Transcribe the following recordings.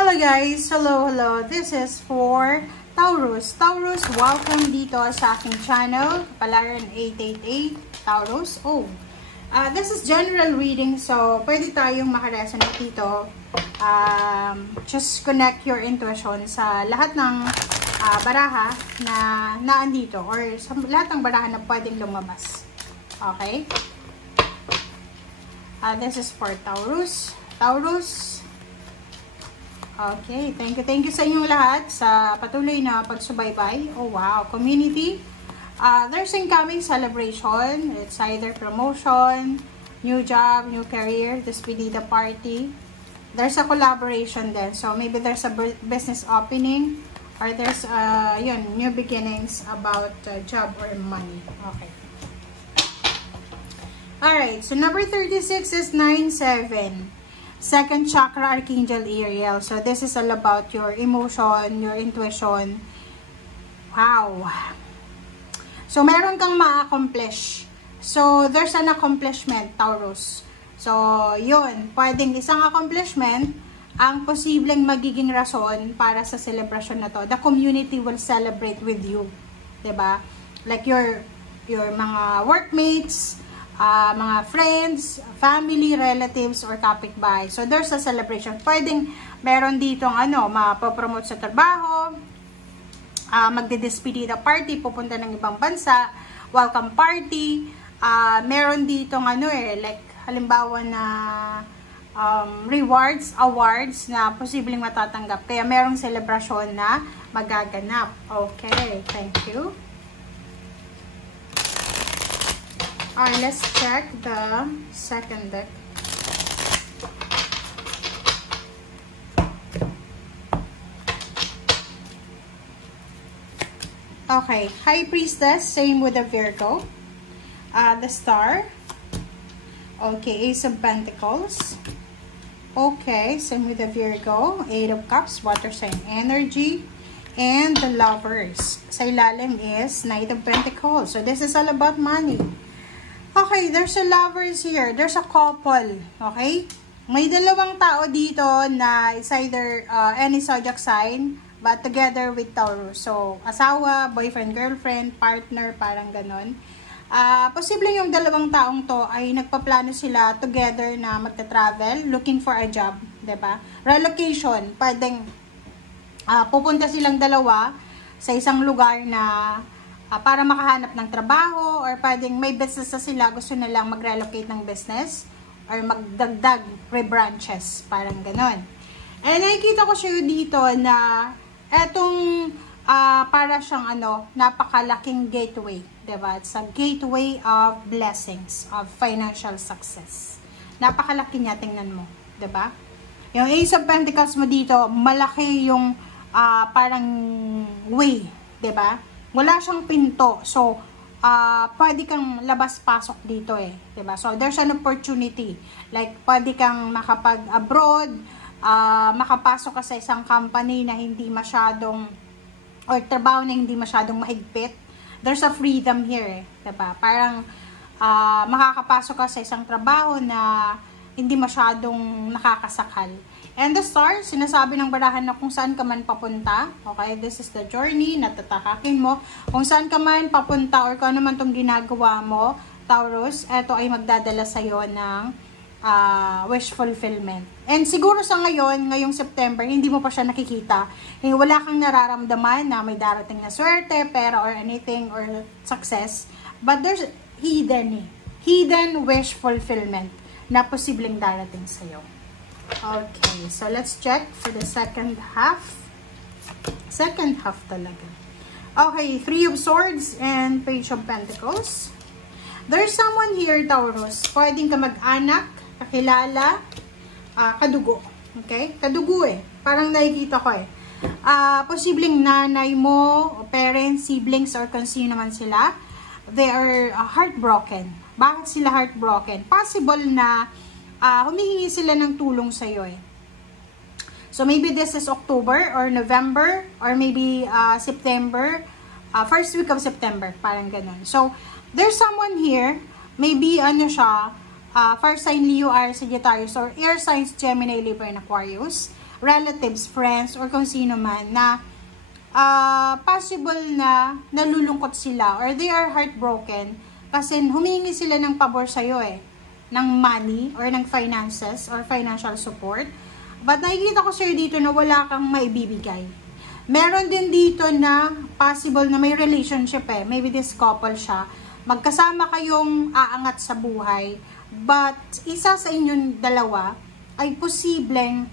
Hello guys! Hello! This is for Taurus. Taurus, welcome dito sa aking channel, Palaran 888 Taurus. This is general reading, so pwede tayong makaresonate dito. Just connect your intuition sa lahat ng baraha na naandito or sa lahat ng baraha na pwedeng lumabas. Okay? This is for Taurus. Okay, thank you sa inyong lahat sa patuloy na pagsubaybay. Oh wow, community. There's incoming celebration. It's either promotion, new job, new career, despedida party. There's a collaboration then. So maybe there's a business opening or there's new beginnings about job or money. Okay. Alright, so number 36 is 9-7. Second chakra, Archangel Ariel. So this is all about your emotion, your intuition. Wow. So meron kang ma-accomplish. So there's an accomplishment, Taurus. So yun, pwedeng isang accomplishment ang posibleng magiging rason para sa celebration na to. The community will celebrate with you. 'Di ba? Like your mga workmates, mga friends, family, relatives, or kapitbahay. So, there's a celebration. Pwedeng meron ditong mapopromote sa trabaho, magde-despedida party, pupunta ng ibang bansa, welcome party, meron ditong like, halimbawa na rewards, awards na posibleng matatanggap. Kaya merong celebration na magaganap. Okay, thank you. Alright, let's check the second deck. Okay, High Priestess, same with the Virgo. The Star. Okay, Ace of Pentacles. Okay, same with the Virgo. Eight of Cups, water sign energy. And the Lovers. Sa ilalim is Knight of Pentacles. So this is all about money. Okay, there's a lovers here. There's a couple. Okay? May dalawang tao dito na it's either any zodiac sign but together with Taurus. So, asawa, boyfriend, girlfriend, partner, parang ganon. Posible yung dalawang taong to ay nagpaplano sila together na magta-travel, looking for a job. Diba? Relocation. Pwedeng pupunta silang dalawa sa isang lugar na para makahanap ng trabaho or pwedeng may business na sila, gusto na lang mag-relocate ng business or magdagdag re-branches, parang ganon. And nakikita ko siya dito na etong para siyang napakalaking gateway, diba? It's a gateway of blessings, of financial success. Napakalaki niya, tingnan mo, diba? Yung Ace of Pentacles mo dito, malaki yung parang way, diba? Wala siyang pinto. So, pwede kang labas-pasok dito diba? So, there's an opportunity. Like, pwede kang makapag-abroad, makapasok ka sa isang company na hindi masyadong, or trabaho na hindi masyadong mahigpit. There's a freedom here, diba? Parang, makakapasok ka sa isang trabaho na hindi masyadong nakakasakal. And the Star, sinasabi ng barahan na kung saan ka man papunta. Okay, this is the journey na tatakakin mo. Kung saan ka man papunta or kung ano man itong ginagawa mo, Taurus, ito ay magdadala sa'yo ng wish fulfillment. And siguro sa ngayong September, hindi mo pa siya nakikita. Wala kang nararamdaman na may darating na swerte, pera, or anything, or success. But there's hidden wish fulfillment na posibleng darating sa'yo. Okay, so let's check for the second half. Second half talaga. Okay, Three of Swords and Page of Pentacles. There's someone here, Taurus. Pwedeng ka mag-anak, kakilala, kadugo. Okay? Kadugo Parang nakikita ko posibleng nanay mo, parents, siblings, or kung sino naman sila. They are heartbroken. Bakit sila heartbroken? Possible na humihingi sila ng tulong sa iyo So maybe this is October or November or maybe September, first week of September, parang ganun. So there's someone here, maybe siya, fire sign Leo, Aries, Sagittarius, or air signs Gemini, Libra, and Aquarius. relatives, friends, or kung sino man na possible na nalulungkot sila or they are heartbroken kasi humingi sila ng pabor sa'yo ng money or ng finances or financial support. But nakikita ko sa'yo dito na wala kang maibibigay. Meron din dito na possible na may relationship maybe this couple siya. Magkasama kayong aangat sa buhay. But isa sa inyong dalawa ay posibleng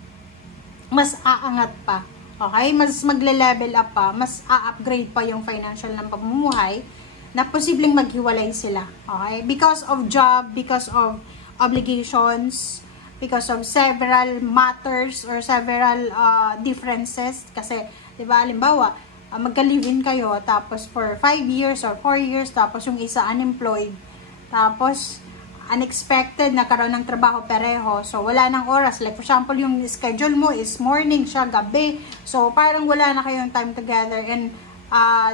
mas aangat pa. Okay? Mas magle-level up pa. Mas a-upgrade pa yung financial ng pamumuhay na posibleng maghiwalay sila. Okay? Because of job, because of obligations, because of several matters or several differences. Kasi, di ba, halimbawa, magka-live-in kayo, tapos for 5 years or 4 years, tapos yung isa unemployed, tapos unexpected, nakaroon ng trabaho pareho, so wala nang oras. Like for example, yung schedule mo is morning siya, gabi, so parang wala na kayong time together. And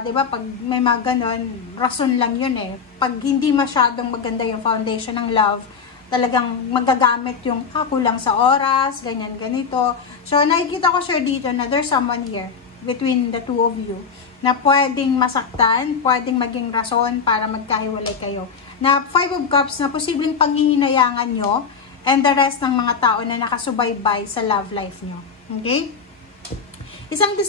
di ba, pag may mga ganon, rason lang yun pag hindi masyadong maganda yung foundation ng love, talagang magagamit yung kulang sa oras, ganyan, ganito. So, nakikita ko sure dito na there's someone here between the two of you na pwedeng masaktan, pwedeng maging rason para magkahiwalay kayo. Na 5 of Cups na posibleng panghihinayangan nyo and the rest ng mga tao na nakasubaybay sa love life nyo. Okay? Isang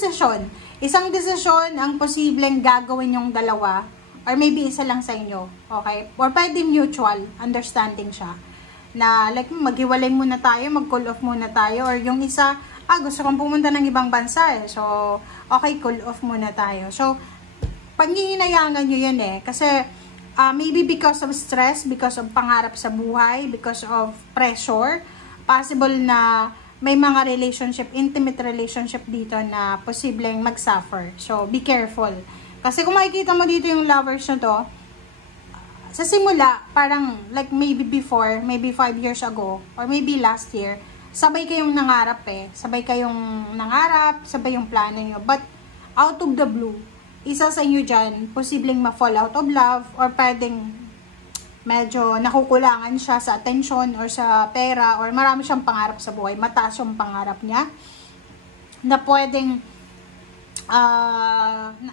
desisyon ang posibleng gagawin yung dalawa or maybe isa lang sa inyo. Okay? Or pwedeng mutual understanding siya. Na like maghiwalay muna tayo, mag-cool off muna tayo, or yung isa, gusto kong pumunta ng ibang bansa so okay, cool off muna tayo. So, panghihinayangan nyo yun kasi maybe because of stress, because of pangarap sa buhay, because of pressure, possible na may mga relationship, intimate relationship dito na posibleng mag-suffer. So, be careful. Kasi kung makikita mo dito yung lovers na to, sa simula, parang like maybe before, maybe 5 years ago, or maybe last year, sabay kayong nangarap sabay kayong nangarap, sabay yung plano nyo. But out of the blue, isa sa inyo dyan, posibleng ma-fall out of love, or pwedeng medyo nakukulangan siya sa attention or sa pera, or marami siyang pangarap sa buhay, mataas yung pangarap niya, na pwedeng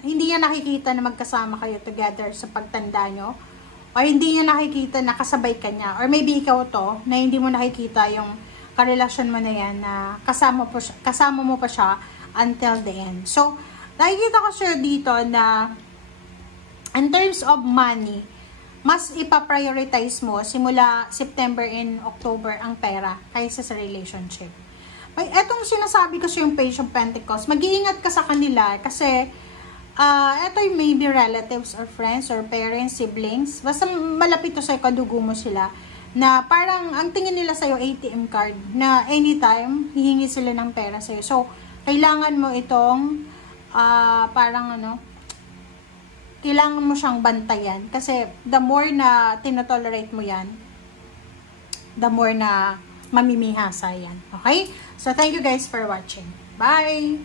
hindi niya nakikita na magkasama kayo together sa pagtanda nyo, or hindi niya nakikita na kasabay ka niya, or maybe ikaw to, na hindi mo nakikita yung karelasyon mo na yan, na kasama mo pa siya until the end. So, nakikita ko sure dito na in terms of money, mas ipaprioritize mo simula September and October ang pera kaysa sa relationship. Etong sinasabi ko sa yung Page of Pentacles, mag-iingat ka sa kanila kasi eto yung maybe relatives or friends or parents, siblings, basta malapit to sa'yo, kadugo mo sila, na parang ang tingin nila sa'yo ATM card, na anytime hihingi sila ng pera sa'yo. So, kailangan mo itong kailangan mo siyang bantayan kasi the more na tinotolerate mo yan, the more na mamimihasa yan. Okay? So, thank you guys for watching. Bye!